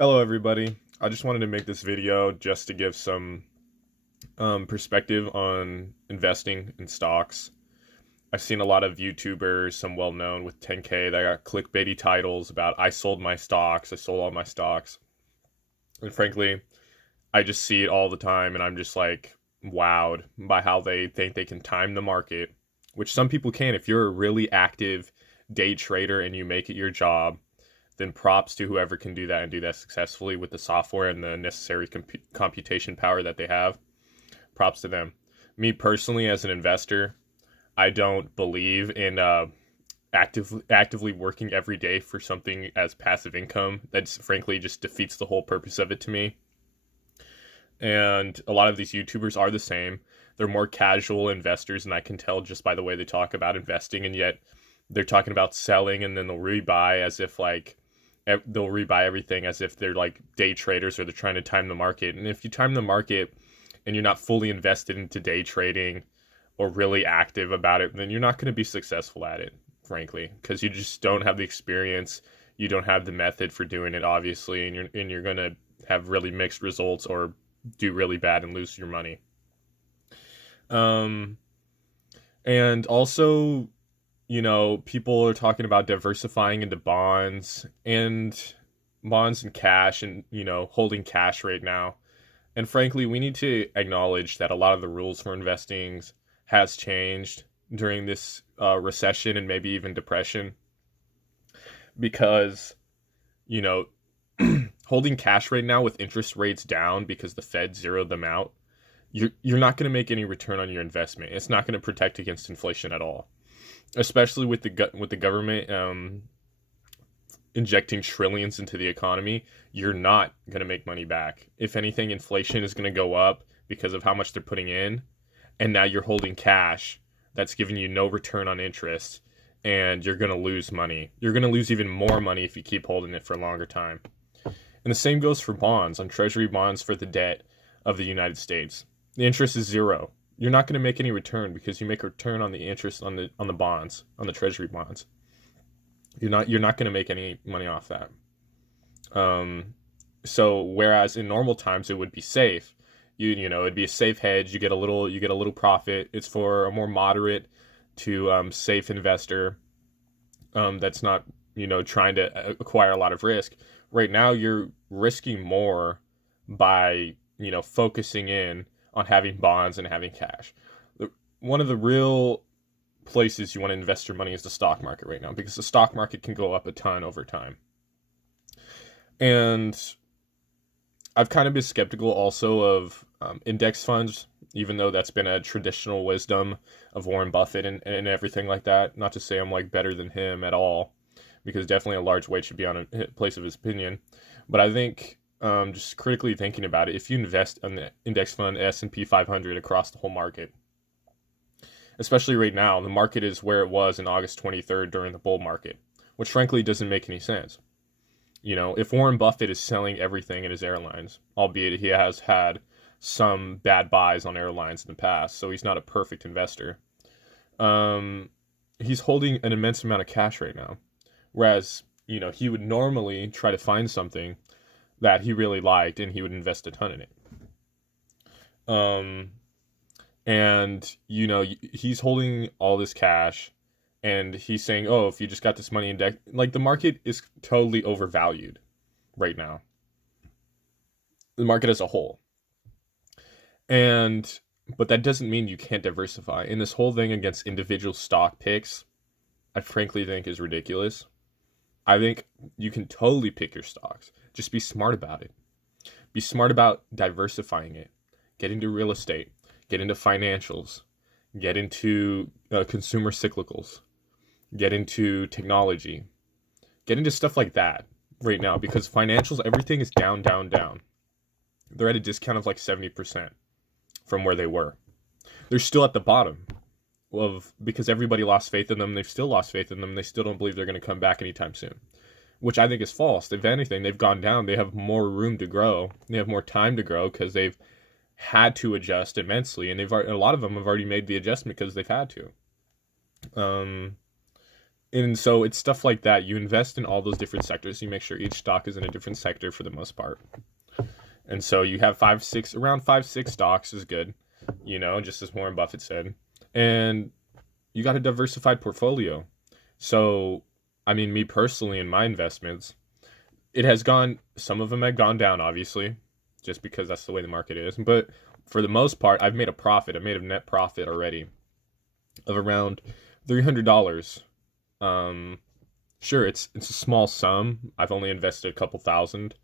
Hello, everybody. I just wanted to make this video just to give some perspective on investing in stocks. I've seen a lot of YouTubers, some well known with 10K, that got clickbaity titles about I sold my stocks, I sold all my stocks. And frankly, I just see it all the time and I'm just like wowed by how they think they can time the market, which some people can. If you're a really active day trader and you make it your job, then props to whoever can do that and do that successfully with the software and the necessary computation power that they have. Props to them. Me personally, as an investor, I don't believe in actively working every day for something as passive income. That's frankly just defeats the whole purpose of it to me. And a lot of these YouTubers are the same. They're more casual investors, and I can tell just by the way they talk about investing, and yet they're talking about selling and then they'll rebuy as if like they'll rebuy everything as if they're like day traders or they're trying to time the market. And if you time the market and you're not fully invested into day trading or really active about it, then you're not going to be successful at it, frankly, because you just don't have the experience. You don't have the method for doing it, obviously, and you're going to have really mixed results or do really bad and lose your money. And also, people are talking about diversifying into bonds and cash and, holding cash right now. And frankly, we need to acknowledge that a lot of the rules for investing has changed during this recession and maybe even depression because, you know, holding cash right now with interest rates down because the Fed zeroed them out, you're not going to make any return on your investment. It's not going to protect against inflation at all, especially with the government injecting trillions into the economy. You're not going to make money back. If anything, inflation is going to go up because of how much they're putting in, and now you're holding cash that's giving you no return on interest, and you're going to lose money. You're going to lose even more money if you keep holding it for a longer time. And the same goes for bonds, on treasury bonds for the debt of the United States. The interest is zero. You're not going to make any return because you make a return on the interest on the bonds, on the treasury bonds. You're not going to make any money off that. So whereas in normal times it would be safe, it'd be a safe hedge. You get a little profit. It's for a more moderate to safe investor that's not trying to acquire a lot of risk. Right now you're risking more by focusing in on having bonds and having cash. One of the real places you want to invest your money is the stock market right now, because the stock market can go up a ton over time. And I've kind of been skeptical also of index funds, even though that's been a traditional wisdom of Warren Buffett and everything like that. Not to say I'm like better than him at all, because definitely a large weight should be on a place of his opinion. But I think just critically thinking about it, if you invest in the index fund S&P 500 across the whole market, especially right now, the market is where it was in August 23rd during the bull market, which frankly doesn't make any sense. If Warren Buffett is selling everything in his airlines, albeit he has had some bad buys on airlines in the past, so he's not a perfect investor, he's holding an immense amount of cash right now. Whereas, he would normally try to find something that he really liked and he would invest a ton in it. And he's holding all this cash and he's saying, oh, if you just got this money in debt, like the market is totally overvalued right now. The market as a whole. But that doesn't mean you can't diversify. And this whole thing against individual stock picks, I frankly think is ridiculous. I think you can totally pick your stocks. Just be smart about it. Be smart about diversifying it. Get into real estate. Get into financials. Get into consumer cyclicals. Get into technology. Get into stuff like that right now, because financials, everything is down, down, down. They're at a discount of like 70% from where they were. They're still at the bottom because everybody lost faith in them. They've still lost faith in them. They still don't believe they're going to come back anytime soon, which I think is false. If anything, they've gone down. They have more room to grow. They have more time to grow because they've had to adjust immensely, and a lot of them have already made the adjustment because they've had to. And so it's stuff like that. You invest in all those different sectors. You make sure each stock is in a different sector for the most part. And so you have around 5, 6 stocks is good, just as Warren Buffett said. And you got a diversified portfolio. So, I mean, me personally in my investments, some of them have gone down, obviously, just because that's the way the market is. But for the most part, I've made a profit. I made a net profit already of around $300. Sure, it's a small sum. I've only invested a couple thousand.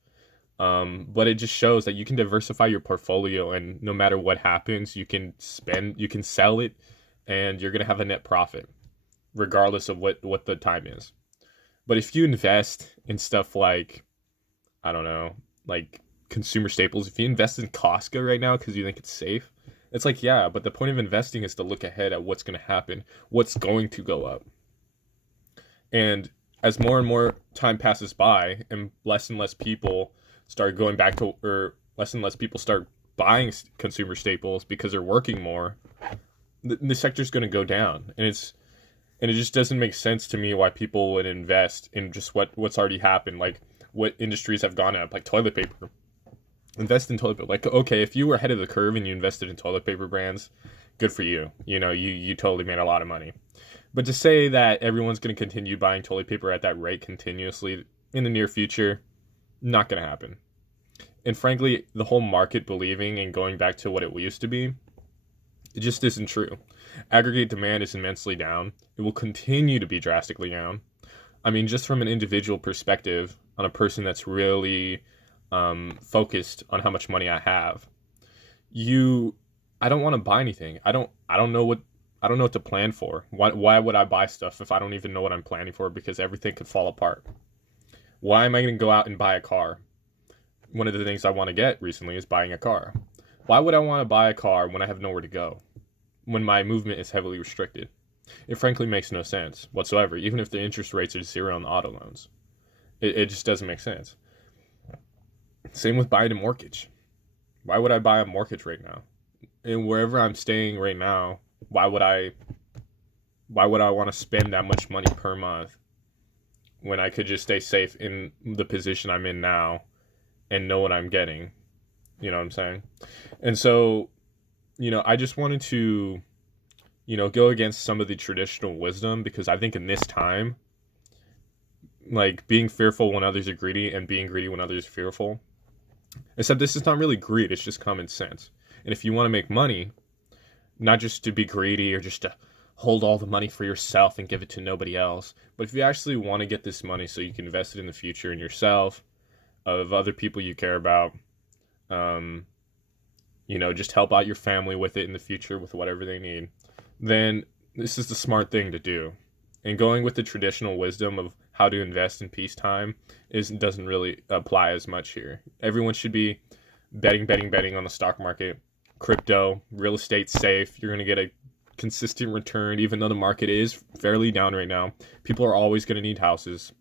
But it just shows that you can diversify your portfolio, and no matter what happens, you can sell it, and you're gonna have a net profit, regardless of what the time is. But if you invest in stuff like, I don't know, like consumer staples, if you invest in Costco right now because you think it's safe, it's like, yeah, but the point of investing is to look ahead at what's going to happen, what's going to go up. And as more and more time passes by and less people start going back to, or less and less people start buying consumer staples because they're working more, the sector's going to go down. And it just doesn't make sense to me why people would invest in just what's already happened, like what industries have gone up, like toilet paper. Invest in toilet paper. Like, okay, if you were ahead of the curve and you invested in toilet paper brands, good for you. You totally made a lot of money. But to say that everyone's going to continue buying toilet paper at that rate continuously in the near future, not going to happen. And frankly, the whole market believing and going back to what it used to be, it just isn't true. Aggregate demand is immensely down. It will continue to be drastically down. I mean, just from an individual perspective, on a person that's really focused on how much money I have, I don't want to buy anything. I don't know what to plan for. Why would I buy stuff if I don't even know what I'm planning for? Because everything could fall apart. Why am I going to go out and buy a car? One of the things I want to get recently is buying a car. Why would I want to buy a car when I have nowhere to go? When my movement is heavily restricted? It frankly makes no sense whatsoever, even if the interest rates are zero on the auto loans. It just doesn't make sense. Same with buying a mortgage. Why would I buy a mortgage right now? And wherever I'm staying right now, why would I want to spend that much money per month when I could just stay safe in the position I'm in now and know what I'm getting? You know what I'm saying? And so, I just wanted to, go against some of the traditional wisdom, because I think in this time, like being fearful when others are greedy and being greedy when others are fearful, except this is not really greed, it's just common sense. And if you want to make money, not just to be greedy or just to hold all the money for yourself and give it to nobody else, but if you actually want to get this money so you can invest it in the future in yourself, of other people you care about, just help out your family with it in the future with whatever they need, then this is the smart thing to do. And going with the traditional wisdom of how to invest in peacetime doesn't really apply as much here. Everyone should be betting on the stock market, crypto, real estate safe. You're going to get a consistent return, even though the market is fairly down right now. People are always going to need houses,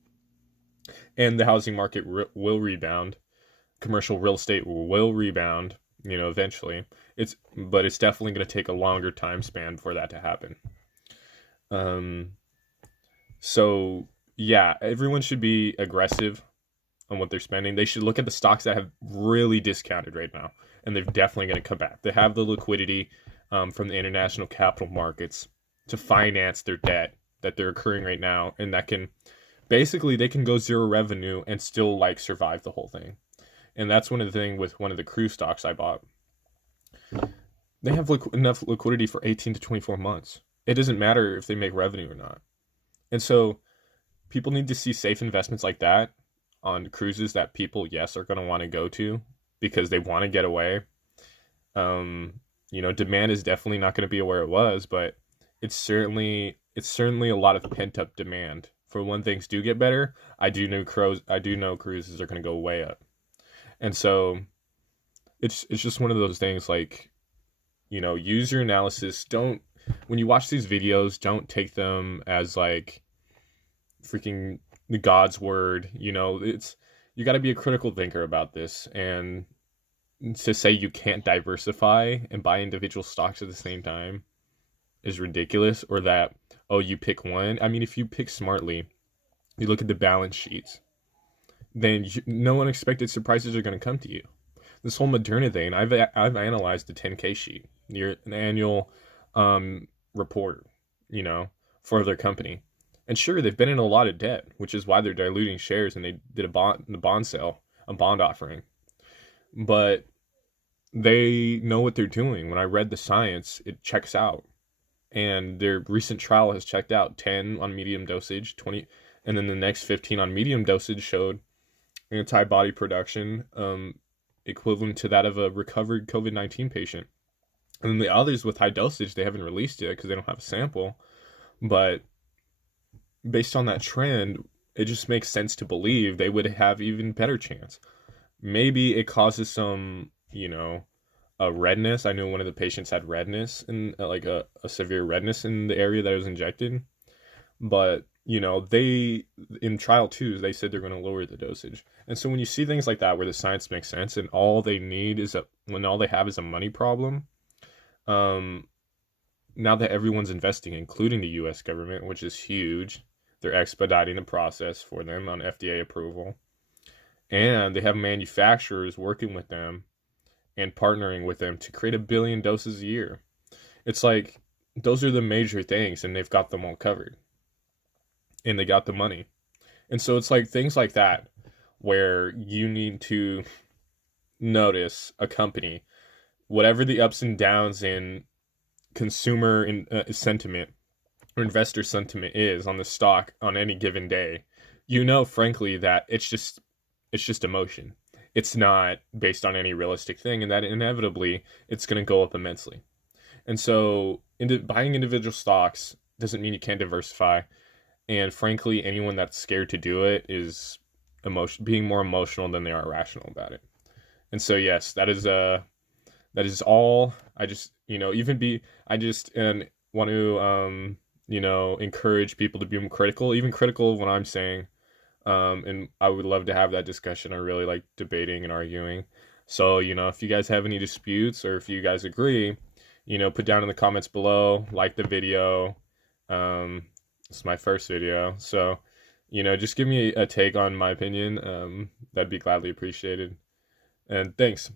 and the housing market will rebound. Commercial real estate will rebound, eventually. But it's definitely going to take a longer time span for that to happen. So yeah, everyone should be aggressive on what they're spending. They should look at the stocks that have really discounted right now, and they're definitely going to come back. They have the liquidity from the international capital markets to finance their debt that they're accruing right now, and that can basically, they can go zero revenue and still survive the whole thing. And that's one of the things with one of the cruise stocks I bought. They have enough liquidity for 18 to 24 months. It doesn't matter if they make revenue or not. And so people need to see safe investments like that on cruises that people, yes, are going to want to go to because they want to get away. Demand is definitely not going to be where it was, but it's certainly a lot of pent up demand for when things do get better. I do know cruises are going to go way up. And so it's just one of those things, use your analysis. When you watch these videos, don't take them as freaking God's word. You got to be a critical thinker about this. And to say you can't diversify and buy individual stocks at the same time, is ridiculous, or that, oh, you pick one. I mean, if you pick smartly, you look at the balance sheets, then no unexpected surprises are going to come to you. This whole Moderna thing, I've analyzed the 10K sheet, an annual report, you know, for their company. And sure, they've been in a lot of debt, which is why they're diluting shares, and they did a bond sale, a bond offering. But they know what they're doing. When I read the science, it checks out. And their recent trial has checked out 10 on medium dosage, 20, and then the next 15 on medium dosage showed antibody production equivalent to that of a recovered COVID-19 patient. And then the others with high dosage, they haven't released it because they don't have a sample. But based on that trend, it just makes sense to believe they would have even better chance. Maybe it causes some, you know, a redness. I know one of the patients had redness, and like a severe redness in the area that was injected. But, you know, they, in trial 2, they said they're going to lower the dosage. And so when you see things like that where the science makes sense and all they need is when all they have is a money problem, now that everyone's investing, including the US government, which is huge, they're expediting the process for them on FDA approval. And they have manufacturers working with them and partnering with them to create 1 billion doses a year. It's like, those are the major things, and they've got them all covered. And they got the money. And so it's like things like that, where you need to notice a company, whatever the ups and downs in consumer sentiment or investor sentiment is on the stock on any given day, you know, frankly, that it's just emotion. It's not based on any realistic thing, and that inevitably it's going to go up immensely. And so buying individual stocks doesn't mean you can't diversify. And frankly, anyone that's scared to do it is being more emotional than they are rational about it. And so, yes, that is all. I just, you know, and want to, you know, encourage people to be more critical, even critical of what I'm saying. And I would love to have that discussion. I really like debating and arguing. So, you know, if you guys have any disputes or if you guys agree, you know, put down in the comments below, like the video. It's my first video. So, you know, just give me a take on my opinion. That'd be gladly appreciated. And thanks.